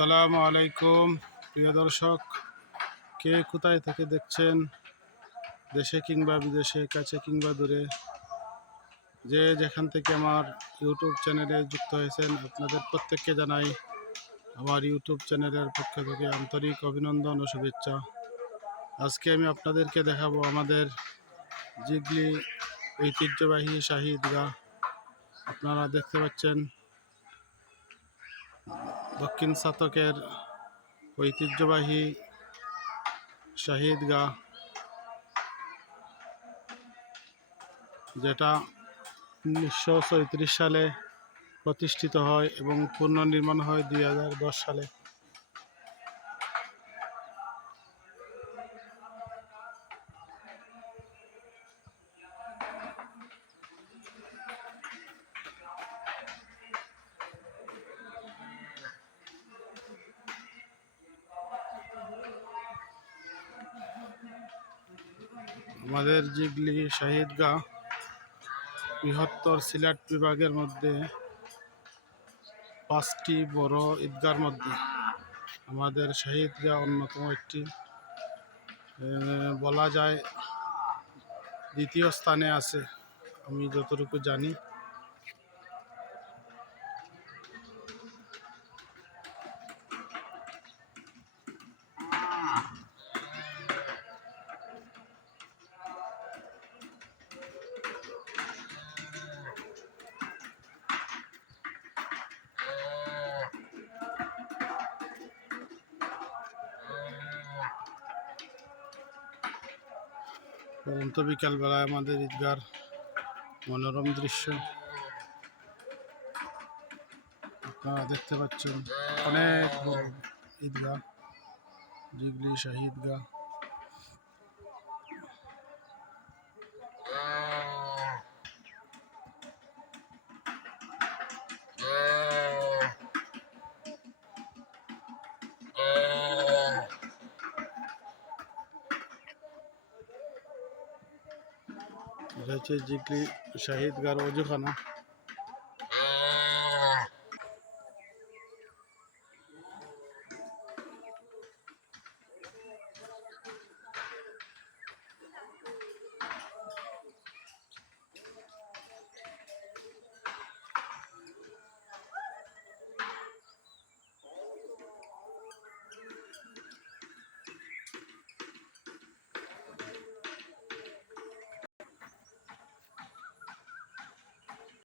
আসসালামু আলাইকুম প্রিয় দর্শক, কে কোথায় থেকে দেখছেন, দেশে কিংবা বিদেশে, কাছে কিংবা দূরে, যে যেখান থেকে আমার ইউটিউব চ্যানেলে যুক্ত হয়েছেন, আপনাদের প্রত্যেককে জানাই আমার ইউটিউব চ্যানেলের পক্ষ থেকে আন্তরিক অভিনন্দন ও শুভেচ্ছা। আজকে আমি আপনাদেরকে দেখাবো আমাদের জিগলি ঐতিহ্যবাহী শাহী ঈদগাহ। আপনারা দেখতে পাচ্ছেন দক্ষিণ শতকের ঐতিহ্যবাহী শাহী ঈদগাহ, যেটা 1934 সালে প্রতিষ্ঠিত হয় এবং পুনর্নির্মাণ হয় 2010 সালে। আমাদের জিগলি শাহী ঈদগাহ বৃহত্তর সিলেট বিভাগের মধ্যে 5টি বড় ঈদগাহর মধ্যে আমাদের শাহী ঈদগাহ অন্যতম একটি, বলা যায় দ্বিতীয় স্থানে আছে আমি যতটুকু জানি। পরন্ত বিকালবেলায় আমাদের ঈদগাহর মনোরম দৃশ্য আপনারা দেখতে পাচ্ছেন। অনেক বড় ঈদগাহ, জিগলি শাহী ঈদগাহ। এটা হচ্ছে জিগলি শাহী ঈদগাহর ওজুখানা।